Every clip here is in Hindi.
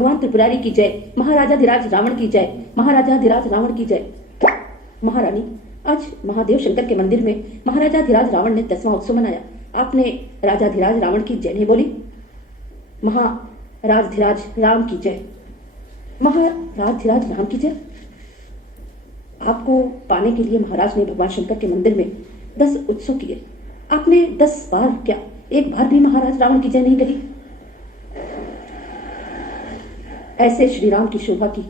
भगवान त्रिपुरारी की जय, महाराजाधिराज रावण की जय, महाराजाधिराज रावण की जय। महारानी, आज महादेव शंकर के मंदिर में महाराजाधिराज रावण ने 10वां उत्सव मनाया। आपने राजाधिराज रावण की जय नहीं बोली। महाराजाधिराज राम की जय, महाराजाधिराज राम की जय। आपको पाने के लिए महाराज ने भगवान शंकर के मंदिर में 10 उत्सव किए। आपने 10 बार क्या, एक बार भी महाराज रावण की जय नहीं कही। ऐसे श्री राम की शोभा की,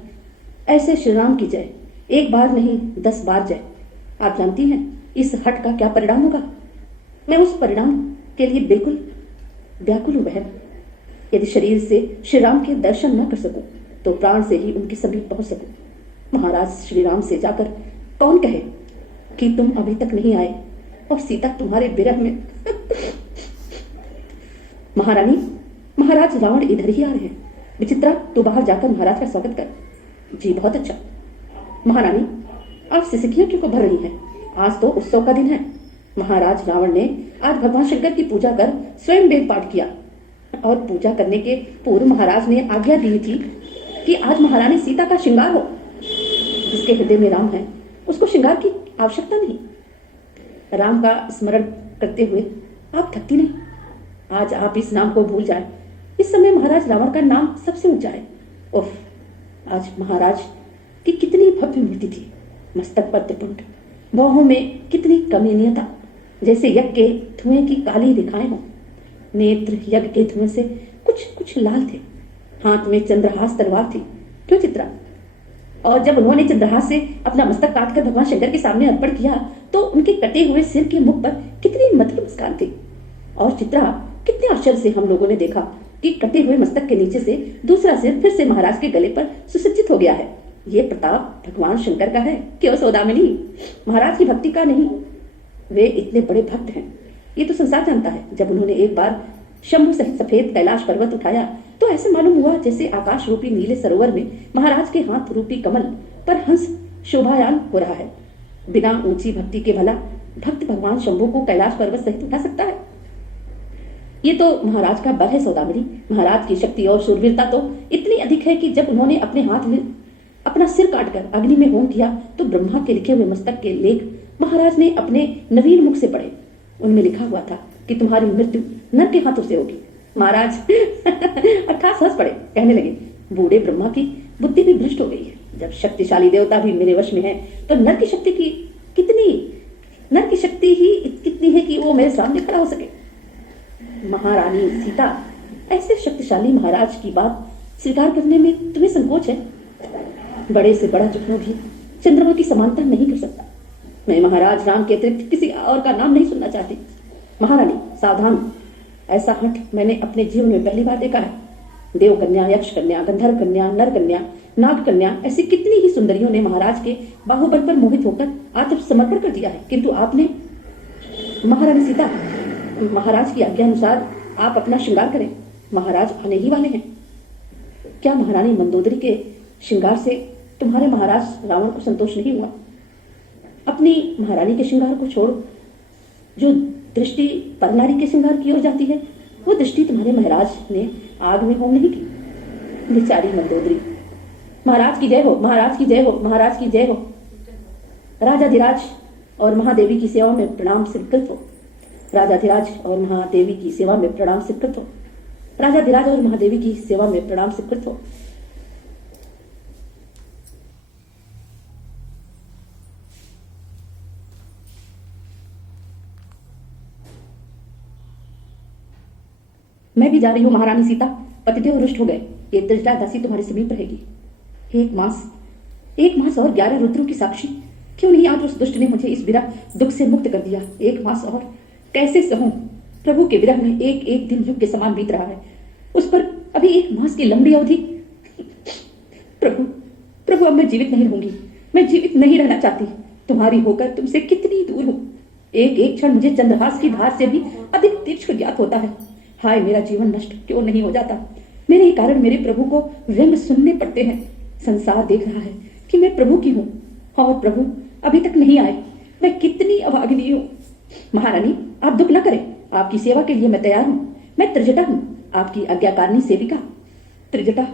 ऐसे श्री राम की जय, एक बार नहीं 10 बार जय। आप जानती हैं इस हट का क्या परिणाम होगा? मैं उस परिणाम के लिए बिल्कुल व्याकुल हूं बहन। यदि शरीर से श्री राम के दर्शन न कर सकूं तो प्राण से ही उनके समीप पहुंच सकूं। महाराज श्री राम से जाकर कौन कहे कि तुम अभी तक नहीं आए और सीता तुम्हारे विरह में महारानी, महाराज रावण इधर ही आ रहे हैं। विचित्रा, तू बाहर जाकर महाराज का स्वागत कर। जी बहुत अच्छा। महारानी, आप सिसकियां क्यों भर रही हैं? आज तो उत्सव का दिन है। महाराज रावण ने आज भगवान शंकर की पूजा कर स्वयं वेद पाठ किया और पूजा करने के पूर्व महाराज ने आज्ञा दी थी कि आज महारानी सीता का श्रृंगार हो। जिसके हृदय में राम है उसको श्रृंगार की आवश्यकता नहीं। राम का स्मरण करते हुए आप थकती नहीं। आज आप इस नाम को भूल जाए। इस समय महाराज रावण का नाम सबसे ऊंचा है। उफ, आज महाराज की कितनी भव्य मूर्ति थी। मस्तक पर त्रिपुंड, बाहों में कितनी कमनीयता, जैसे यज्ञ के धुएं की काली रेखाएं हों। नेत्र यज्ञ के धुएं से कुछ कुछ लाल थे। हाथ में चंद्रहास तलवार थी। क्यों चित्रा? और जब उन्होंने चंद्रहास से अपना मस्तक काटकर भगवान शंकर के सामने अर्पण किया तो उनके कटे हुए सिर के मुख पर कितनी मधुर मुस्कान थी। और चित्रा, कितने आश्चर्य से हम लोगों ने देखा कि कटे हुए मस्तक के नीचे से दूसरा सिर फिर से महाराज के गले पर सुसज्जित हो गया है। ये प्रताप भगवान शंकर का है, क्यों सौदामिनी? महाराज की भक्ति का नहीं। वे इतने बड़े भक्त हैं, ये तो संसार जानता है। जब उन्होंने एक बार शंभु सहित सफेद कैलाश पर्वत उठाया तो ऐसे मालूम हुआ जैसे आकाश रूपी नीले सरोवर में महाराज के हाथ रूपी कमल पर हंस शोभायान हो रहा है। बिना ऊंची भक्ति के भला भक्त भगवान शंभु को कैलाश पर्वत सहित उठा सकता है? ये तो महाराज का बल है सौदामिनी। महाराज की शक्ति और शूरवीरता तो इतनी अधिक है कि जब उन्होंने अपने हाथ में अपना सिर काटकर अग्नि में होम किया तो ब्रह्मा के लिखे हुए मस्तक के लेख महाराज ने अपने नवीन मुख से पढ़े। उनमें लिखा हुआ था कि तुम्हारी मृत्यु नर के हाथों से होगी। महाराज अर्थात हंस पड़े, कहने लगे, बूढ़े ब्रह्मा की बुद्धि भी भ्रष्ट हो गई है। जब शक्तिशाली देवता भी मेरे वश में है तो नर की शक्ति ही कितनी है कि वो मेरे सामने खड़ा हो सके। महारानी सीता, ऐसे शक्तिशाली महाराज की बात स्वीकार करने में तुम्हें संकोच है? बड़े से बड़ा जुगनू भी चंद्रमा की समानता नहीं कर सकता। मैं महाराज राम के अतिरिक्त किसी और का नाम नहीं सुनना चाहती। महारानी सावधान, ऐसा हठ मैंने अपने जीवन में पहली बार देखा है। देव कन्या, यक्ष कन्या, गंधर्व कन्या, नर कन्या, नाग कन्या, ऐसी कितनी ही सुंदरियों ने महाराज के बाहुबल पर मोहित होकर आत्मसमर्पण कर दिया है, किंतु आपने? महारानी सीता, महाराज की आज्ञा अनुसार आप अपना श्रृंगार करें। महाराज आने ही वाले हैं। क्या महारानी मंदोदरी के श्रृंगार से तुम्हारे महाराज रावण को संतोष नहीं हुआ? अपनी महारानी के श्रृंगार को छोड़ो। जो दृष्टि परनारी के श्रृंगार की ओर जाती है वो दृष्टि तुम्हारे महाराज ने आग में होम नहीं की। बेचारी मंदोदरी। महाराज की जय हो, महाराज की जय हो, महाराज की जय हो। राजाधिराज और महादेवी की सेवा में प्रणाम स्वीकृत हो। राजाधिराज और महादेवी की सेवा में प्रणाम स्वीकृत हो। राजाधिराज और महादेवी की सेवा में प्रणाम स्वीकृत हो। मैं भी जा रही हूँ महारानी सीता। पतिदेव रुष्ट हो गए। ये त्रिजटा दासी तुम्हारे समीप रहेगी। एक मास और 11 रुद्रों की साक्षी। क्यों नहीं आज उस दुष्ट ने मुझे इस विरह दुख से मुक्त कर दिया? 1 मास और कैसे सहूं? प्रभु के विरह में एक एक दिन युग के समान बीत रहा है, उस पर अभी 1 मास की लंबी अवधि। प्रभु अब मैं जीवित नहीं रहूंगी। मैं जीवित नहीं रहना चाहती। तुम्हारी होकर तुमसे कितनी दूर हूं। एक एक क्षण मुझे चंद्रहास की धार से भी अधिक तीक्ष्ण ज्ञात होता है। हाय, मेरा जीवन नष्ट क्यों नहीं हो जाता? मेरे ही कारण मेरे प्रभु को व्यंग सुनने पड़ते हैं। संसार देख रहा है कि मैं प्रभु की हूँ और प्रभु अभी तक नहीं आए। मैं कितनी अभागिनी हूँ। महारानी, आप दुख न करें। आपकी सेवा के लिए मैं तैयार हूँ। मैं त्रिजटा हूँ, आपकी आज्ञाकारिणी सेविका। त्रिजटा,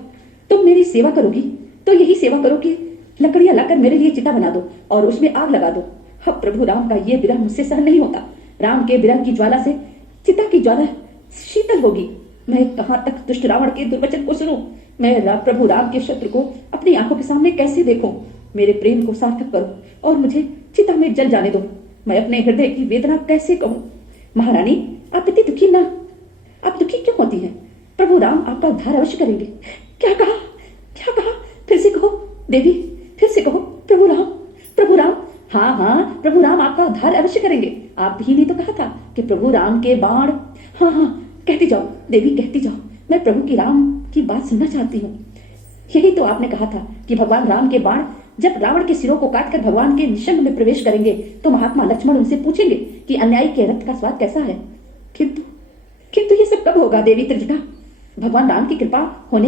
तुम मेरी सेवा करोगी तो यही सेवा करो कि लकड़ियां लाकर मेरे लिए चिता बना दो और उसमें आग लगा दो। अब प्रभु राम का ये विरह मुझसे सहन नहीं होता। राम के विरह की ज्वाला से चिता की ज्वाला शीतल होगी। मैं कहां तक दुष्ट रावण के दुर्वचन को सुनूं? मैं प्रभु राम के शत्रु को अपनी आंखों के सामने कैसे देखूं? मेरे प्रेम को सार्थक करो और मुझे चिता में जल जाने दो। मैं अपने हृदय की वेदना कैसे कहूं? महारानी, आप इतनी दुखी ना, आप दुखी क्यों होती हैं? प्रभु राम आपका उद्धार अवश्य करेंगे। क्या कहा? क्या कहा? फिर से कहो देवी, फिर से कहो। प्रभु राम, प्रभु राम। हाँ हाँ, प्रभु राम आपका उद्धार अवश्य करेंगे। आप ही ने तो कहा था कि प्रभु राम के बाण। हाँ हाँ, कहती जाओ देवी, कहती जाओ। मैं प्रभु की राम की बात सुनना चाहती हूँ। यही तो आपने कहा था कि भगवान राम के बाण जब रावण के सिरों को काटकर भगवान के निशंग में प्रवेश करेंगे तो महात्मा लक्ष्मण उनसे पूछेंगे कि अन्यायी के रक्त का स्वाद कैसा है। किंतु किंतु ये सब कब होगा देवी त्रिजटा? भगवान राम की कृपा होने